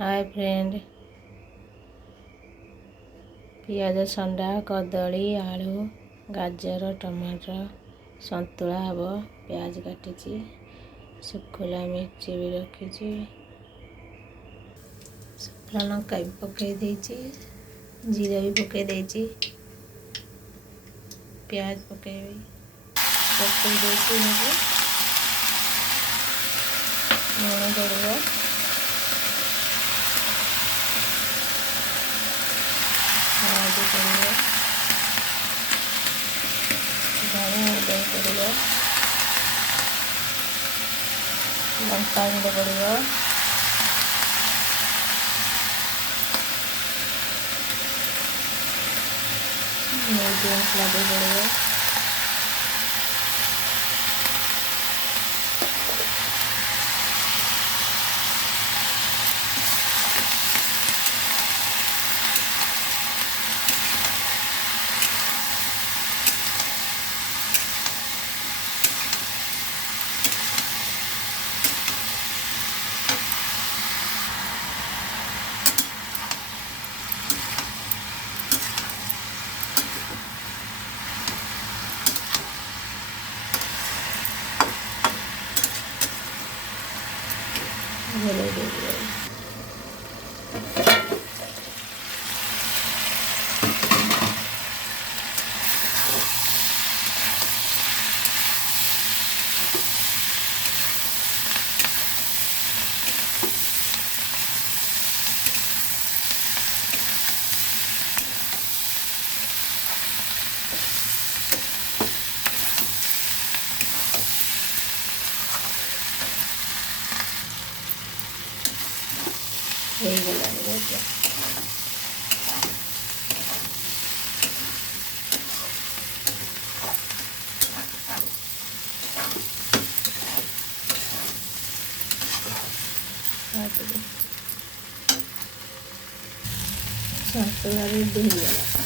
Hi friend, पियाज संडा कदली आलू गाजर टमाटर संतुला हम। प्याज काटी शुखला मिर्ची भी रखी, शुखला लंका भी पकई जीरा भी पकई प्याज पकई लुण पड़ो हल्दी पड़ो धनिया पड़ो लंका गुंड पड़ो मीट मसला भी पड़ो संतुला रेडी हो गया।